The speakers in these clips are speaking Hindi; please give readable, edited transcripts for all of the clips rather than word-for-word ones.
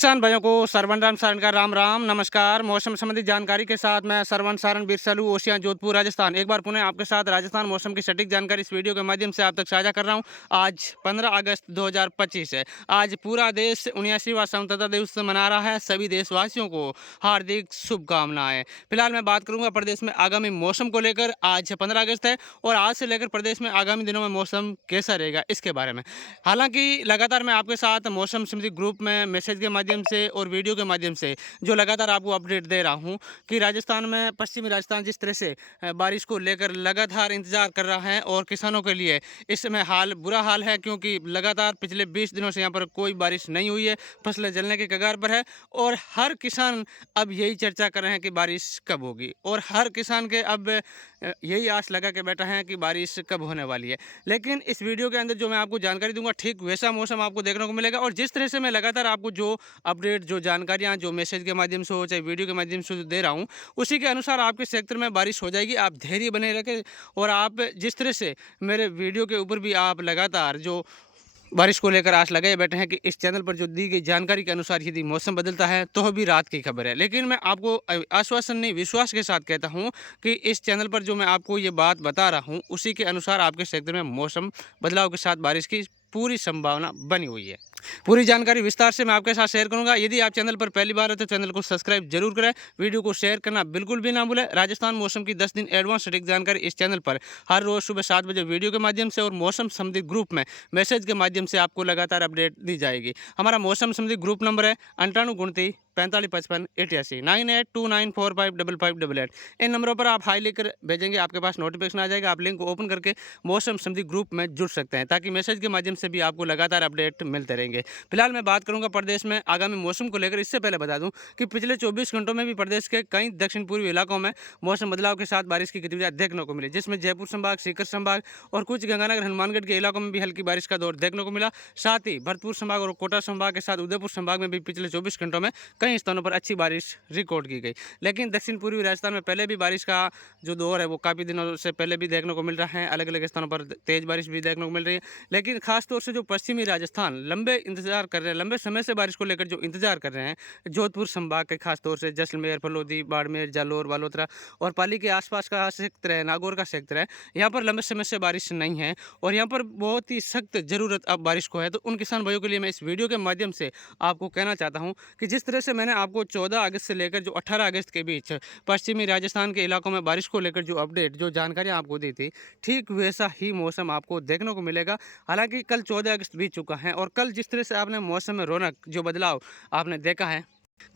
किसान भाइयों को सरवन राम सारन का राम राम नमस्कार। मौसम संबंधी जानकारी के साथ मैं सरवन सारन बिरसलू ओशिया जोधपुर राजस्थान एक बार पुनः आपके साथ राजस्थान मौसम की सटीक जानकारी इस वीडियो के माध्यम से आप तक साझा कर रहा हूं। आज 15 अगस्त 2025 है। आज पूरा देश 79वां स्वतंत्रता दिवस मना रहा है। सभी देशवासियों को हार्दिक शुभकामनाएं। फिलहाल मैं बात करूंगा प्रदेश में आगामी मौसम को लेकर। आज 15 अगस्त है और आज से लेकर प्रदेश में आगामी दिनों में मौसम कैसा रहेगा इसके बारे में। हालांकि लगातार मैं आपके साथ मौसम संबंधी ग्रुप में मैसेज के माध्यम से और वीडियो के माध्यम से जो लगातार आपको अपडेट दे रहा हूं कि राजस्थान में पश्चिमी राजस्थान जिस तरह से बारिश को लेकर लगातार इंतजार कर रहा है और किसानों के लिए इस समय बुरा हाल है, क्योंकि लगातार पिछले 20 दिनों से यहाँ पर कोई बारिश नहीं हुई है। फसलें जलने के कगार पर है और हर किसान अब यही चर्चा कर रहे हैं कि बारिश कब होगी और हर किसान के अब यही आस लगा के बैठा है कि बारिश कब होने वाली है। लेकिन इस वीडियो के अंदर जो मैं आपको जानकारी दूंगा ठीक वैसा मौसम आपको देखने को मिलेगा और जिस तरह से मैं लगातार आपको जो अपडेट जो जानकारियां जो मैसेज के माध्यम से हो चाहे वीडियो के माध्यम से दे रहा हूं उसी के अनुसार आपके सेक्टर में बारिश हो जाएगी। आप धैर्य बने रखें और आप जिस तरह से मेरे वीडियो के ऊपर भी आप लगातार जो बारिश को लेकर आस लगाए बैठे हैं कि इस चैनल पर जो दी गई जानकारी के अनुसार यदि मौसम बदलता है तो भी रात की खबर है। लेकिन मैं आपको आश्वासन नहीं विश्वास के साथ कहता हूं कि इस चैनल पर जो मैं आपको ये बात बता रहा हूं उसी के अनुसार आपके क्षेत्र में मौसम बदलाव के साथ बारिश की पूरी संभावना बनी हुई है। पूरी जानकारी विस्तार से मैं आपके साथ शेयर करूंगा। यदि आप चैनल पर पहली बार है तो चैनल को सब्सक्राइब जरूर करें, वीडियो को शेयर करना बिल्कुल भी ना भूलें। राजस्थान मौसम की 10 दिन एडवांस सटीक जानकारी इस चैनल पर हर रोज सुबह 7 बजे वीडियो के माध्यम से और मौसम संबंधी ग्रुप में मैसेज के माध्यम से आपको लगातार अपडेट दी जाएगी। हमारा मौसम संबंधी ग्रुप नंबर है 9829 4555 88 9829455588। इन नंबरों पर आप हाई लेकर भेजेंगे, आपके पास नोटिफिकेशन आ जाएगा। आप लिंक को ओपन करके मौसम संबंधी ग्रुप में जुड़ सकते हैं ताकि मैसेज के माध्यम से भी आपको लगातार अपडेट मिलते रहेंगे। फिलहाल मैं बात करूंगा प्रदेश में आगामी मौसम को लेकर। इससे पहले बता दूं कि पिछले 24 घंटों में भी प्रदेश के कई दक्षिण पूर्वी इलाकों में मौसम बदलाव के साथ बारिश की गतिविधियां देखने को मिली, जिसमें जयपुर संभाग, सीकर संभाग और कुछ गंगानगर हनुमानगढ़ के इलाकों में भी हल्की बारिश का दौर देखने को मिला। साथ ही भरतपुर संभाग और कोटा संभाग के साथ उदयपुर संभाग में भी पिछले 24 घंटों में कई स्थानों पर अच्छी बारिश रिकॉर्ड की गई। लेकिन दक्षिण पूर्वी राजस्थान में पहले भी बारिश का जो दौर है वो काफ़ी दिनों से पहले भी देखने को मिल रहा है। अलग अलग स्थानों पर तेज बारिश भी देखने को मिल रही है। लेकिन खासतौर से जो पश्चिमी राजस्थान लंबे इंतजार कर रहे हैं, लंबे समय से बारिश को लेकर जो इंतजार कर रहे हैं, जोधपुर संभाग के खासतौर से जैसलमेर, फलोदी, बाड़मेर, जालोर, बालोतरा और पाली के आसपास का क्षेत्र है, नागौर का क्षेत्र है, यहाँ पर लंबे समय से बारिश नहीं है और यहाँ पर बहुत ही सख्त जरूरत अब बारिश को है। तो उन किसान भाइयों के लिए मैं इस वीडियो के माध्यम से आपको कहना चाहता हूँ कि जिस तरह से मैंने आपको 14 अगस्त से लेकर जो 18 अगस्त के बीच पश्चिमी राजस्थान के इलाकों में बारिश को लेकर जो अपडेट जो जानकारियाँ आपको दी थी, ठीक वैसा ही मौसम आपको देखने को मिलेगा। हालांकि कल 14 अगस्त बीत चुका है और कल जिस तरह से आपने मौसम में रौनक जो बदलाव आपने देखा है,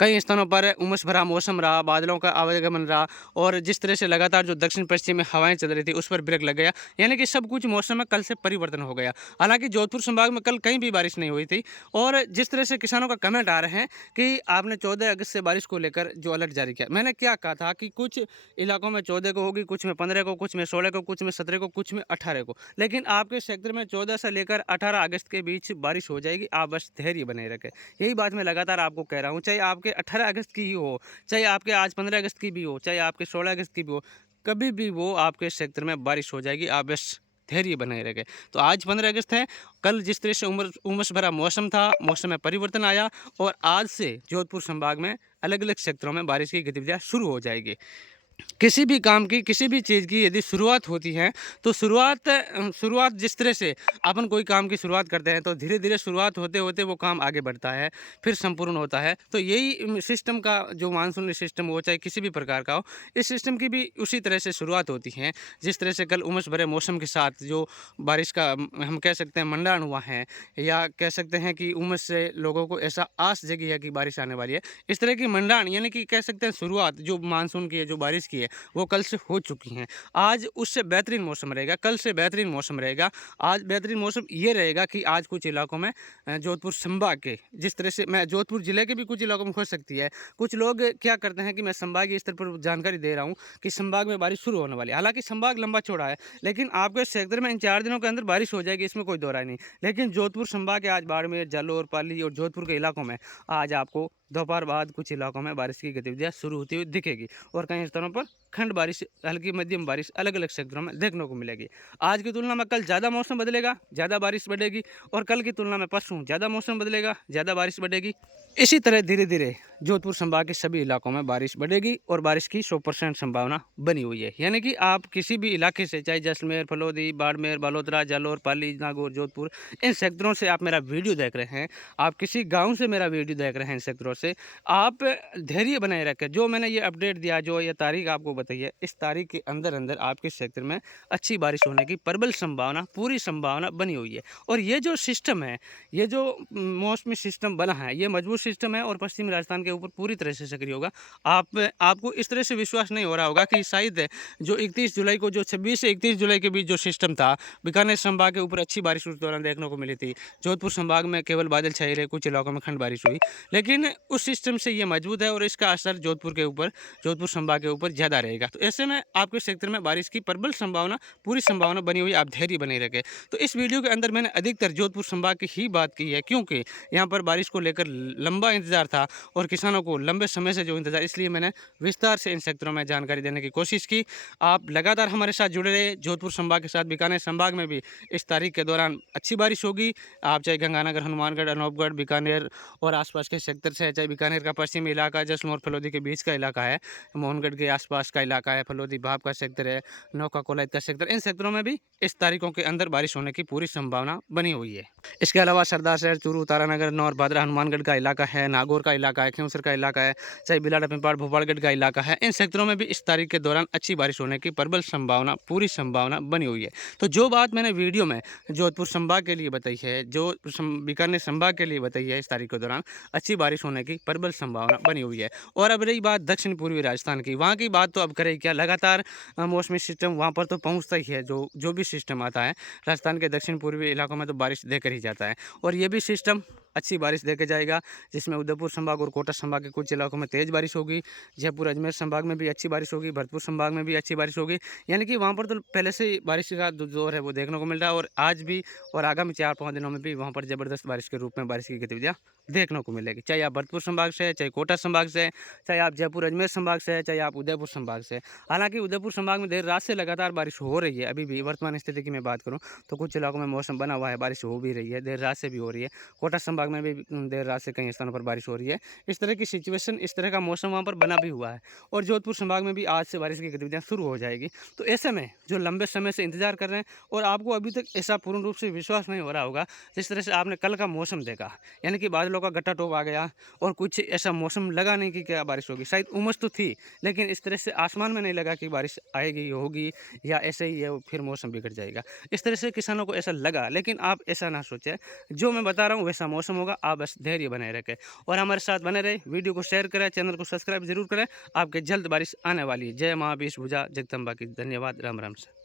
कई स्थानों पर उमस भरा मौसम रहा, बादलों का आवागमन रहा और जिस तरह से लगातार जो दक्षिण पश्चिम में हवाएं चल रही थी उस पर ब्रेक लग गया, यानी कि सब कुछ मौसम में कल से परिवर्तन हो गया। हालांकि जोधपुर संभाग में कल कहीं भी बारिश नहीं हुई थी और जिस तरह से किसानों का कमेंट आ रहे हैं कि आपने 14 अगस्त से बारिश को लेकर जो अलर्ट जारी किया, मैंने क्या कहा था कि कुछ इलाकों में 14 को होगी, कुछ में 15 को, कुछ में 16 को, कुछ में 17 को, कुछ में 18 को। लेकिन आपके क्षेत्र में 14 से लेकर 18 अगस्त के बीच बारिश हो जाएगी। आप बस धैर्य बने रखें, यही बात मैं लगातार आपको कह रहा हूँ। चाहे आपके 18 अगस्त की ही हो, चाहे आपके आज 15 अगस्त की भी हो, चाहे आपके 16 अगस्त की भी हो, कभी भी वो आपके क्षेत्र में बारिश हो जाएगी। आप बस धैर्य बनाए रखें। तो आज 15 अगस्त है, कल जिस तरह से उमस भरा मौसम था, मौसम में परिवर्तन आया और आज से जोधपुर संभाग में अलग अलग क्षेत्रों में बारिश की गतिविधियां शुरू हो जाएगी। किसी भी काम की, किसी भी चीज़ की यदि शुरुआत होती है तो शुरुआत जिस तरह से अपन कोई काम की शुरुआत करते हैं तो धीरे धीरे शुरुआत होते होते वो काम आगे बढ़ता है, फिर संपूर्ण होता है। तो यही सिस्टम का जो मानसून सिस्टम हो चाहे किसी भी प्रकार का हो, इस सिस्टम की भी उसी तरह से शुरुआत होती है। जिस तरह से कल उमस भरे मौसम के साथ जो बारिश का हम कह सकते हैं मंडान हुआ है, या कह सकते हैं कि उमस से लोगों को ऐसा आस जगी है कि बारिश आने वाली है। इस तरह की मंडान यानी कि कह सकते हैं शुरुआत जो मानसून की है, जो बारिश की है, वो कल से हो चुकी हैं। आज उससे बेहतरीन मौसम रहेगा, कल से बेहतरीन मौसम रहेगा। आज बेहतरीन मौसम ये रहेगा कि आज कुछ इलाकों में जोधपुर संभाग के जिस तरह से मैं जोधपुर जिले के भी कुछ इलाकों में हो सकती है। कुछ लोग क्या करते हैं कि मैं संभागीय स्तर पर जानकारी दे रहा हूँ कि संभाग में बारिश शुरू होने वाली है। हालांकि संभाग लंबा चौड़ा है, लेकिन आपके क्षेत्र में इन 4 दिनों के अंदर बारिश हो जाएगी, इसमें कोई दो राय नहीं। लेकिन जोधपुर संभाग के आज बाड़मेर, जालोर, पाली और जोधपुर के इलाकों में आज आपको दोपहर बाद कुछ इलाकों में बारिश की गतिविधियां शुरू होती हुई दिखेगी और कई स्थानों पर खंड बारिश, हल्की मध्यम बारिश अलग अलग क्षेत्रों में देखने को मिलेगी। आज की तुलना में कल ज़्यादा मौसम बदलेगा, ज़्यादा बारिश बढ़ेगी, और कल की तुलना में परसों ज़्यादा मौसम बदलेगा, ज़्यादा बारिश बढ़ेगी। इसी तरह धीरे धीरे जोधपुर संभाग के सभी इलाकों में बारिश बढ़ेगी और बारिश की 100% संभावना बनी हुई है। यानी कि आप किसी भी इलाके से, चाहे जैसलमेर, फलोदी, बाड़मेर, बालोतरा, जालौर, पाली, नागौर, जोधपुर, इन सेक्टरों से आप मेरा वीडियो देख रहे हैं, आप किसी गांव से मेरा वीडियो देख रहे हैं इन सेक्टरों से, आप धैर्य बनाए रखें। जो मैंने ये अपडेट दिया, जो ये तारीख आपको बताई है, इस तारीख के अंदर अंदर आपके क्षेत्र में अच्छी बारिश होने की प्रबल संभावना, पूरी संभावना बनी हुई है। और ये जो सिस्टम है, ये जो मौसमी सिस्टम बना है, ये मजबूत सिस्टम है और पश्चिमी राजस्थान के ऊपर पूरी तरह से सक्रिय होगा। आपको इस तरह से विश्वास नहीं हो रहा होगा कि शायद जो 31 जुलाई को, जो 26 से 31 जुलाई के बीच जो सिस्टम था, बीकानेर संभाग के ऊपर अच्छी बारिश उस दौरान देखने को मिली थी। जोधपुर संभाग में केवल बादल छाए रहे, कुछ इलाकों में खंड बारिश हुई, लेकिन उस सिस्टम से ये मजबूत है और इसका असर जोधपुर के ऊपर, जोधपुर संभाग के ऊपर ज़्यादा रहेगा। तो ऐसे में आपके क्षेत्र में बारिश की प्रबल संभावना, पूरी संभावना बनी हुई है। आप धैर्य बने रखें। तो इस वीडियो के अंदर मैंने अधिकतर जोधपुर संभाग की ही बात की है, क्योंकि यहाँ पर बारिश को लेकर लंबा इंतजार था और किसानों को लंबे समय से जो इंतजार, इसलिए मैंने विस्तार से इन सेक्टरों में जानकारी देने की कोशिश की। आप लगातार हमारे साथ जुड़े रहे। जोधपुर संभाग के साथ बीकानेर संभाग में भी इस तारीख के दौरान अच्छी बारिश होगी। आप चाहे गंगानगर, हनुमानगढ़, अनूपगढ़, बीकानेर और आसपास के सेक्टर से, चाहे बीकानेर का पश्चिमी इलाका, जैसलमेर फलोदी के बीच का इलाका है, मोहनगढ़ के आसपास का इलाका है, फलोदी भाप का सेक्टर है, नौका कोलायत का सेक्टर, इन सेक्टरों में भी इस तारीखों के अंदर बारिश होने की पूरी संभावना बनी हुई है। इसके अलावा सरदार शहर, चूरू, तारानगर, नौर, भादरा, हनुमानगढ़ का इलाका है, नागौर का इलाका है, खिंवसर का इलाका है, चाहे बिलाड़ा, पिंपाड़, भोपालगढ़ का इलाका है, इन सेक्टरों में भी इस तारीख के दौरान अच्छी बारिश होने की प्रबल संभावना, पूरी संभावना बनी हुई है। तो जो बात मैंने वीडियो में जोधपुर संभाग के लिए बताई है, जो बीकानेर संभाग के लिए बताई है, इस तारीख के दौरान अच्छी बारिश होने की प्रबल संभावना बनी हुई है। और अब रही बात दक्षिण पूर्वी राजस्थान की, वहाँ की बात तो अब करें क्या, लगातार मौसमी सिस्टम वहाँ पर तो पहुँचता ही है। जो भी सिस्टम आता है राजस्थान के दक्षिण पूर्वी इलाकों में तो बारिश देकर ही जाता है, और ये भी सिस्टम अच्छी बारिश देके जाएगा, जिसमें उदयपुर संभाग और कोटा संभाग के कुछ इलाकों में तेज़ बारिश होगी। जयपुर, अजमेर संभाग में भी अच्छी बारिश होगी, भरतपुर संभाग में भी अच्छी बारिश होगी। यानी कि वहाँ पर तो पहले से ही बारिश का जो जोर है वो देखने को मिल रहा है, और आज भी और आगामी 4-5 दिनों में भी वहाँ पर ज़बरदस्त बारिश के रूप में बारिश की गतिविधियाँ देखने को मिलेगी। चाहे आप भरतपुर संभाग से, चाहे कोटा संभाग से, चाहे आप जयपुर, अजमेर संभाग से, चाहे आप उदयपुर संभाग से। हालांकि उदयपुर संभाग में देर रात से लगातार बारिश हो रही है। अभी भी वर्तमान स्थिति की मैं बात करूँ तो कुछ इलाकों में मौसम बना हुआ है, बारिश हो भी रही है, देर रात से भी हो रही है। कोटा संभाग में भी देर रात से कई स्थानों पर बारिश हो रही है। इस तरह की सिचुएशन, इस तरह का मौसम वहाँ पर बना भी हुआ है, और जोधपुर संभाग में भी आज से बारिश की गतिविधियाँ शुरू हो जाएगी। तो ऐसे में जो लंबे समय से इंतजार कर रहे हैं और आपको अभी तक ऐसा पूर्ण रूप से विश्वास नहीं हो रहा होगा, जिस तरह से आपने कल का मौसम देखा, यानी कि बादलों का गट्टा टोप आ गया और कुछ ऐसा मौसम लगा नहीं कि क्या बारिश होगी। शायद उमस तो थी, लेकिन इस तरह से आसमान में नहीं लगा कि बारिश आएगी, होगी, या ऐसे ही है फिर मौसम बिगड़ जाएगा। इस तरह से किसानों को ऐसा लगा, लेकिन आप ऐसा ना सोचें, जो मैं बता रहा हूँ वैसा मौसम होगा। आप बस धैर्य बनाए रखें और हमारे साथ बने रहे। वीडियो को शेयर करें, चैनल को सब्सक्राइब जरूर करें। आपके जल्द बारिश आने वाली है। जय माँ बीस भुजा जगदम्बा की। धन्यवाद। राम राम से।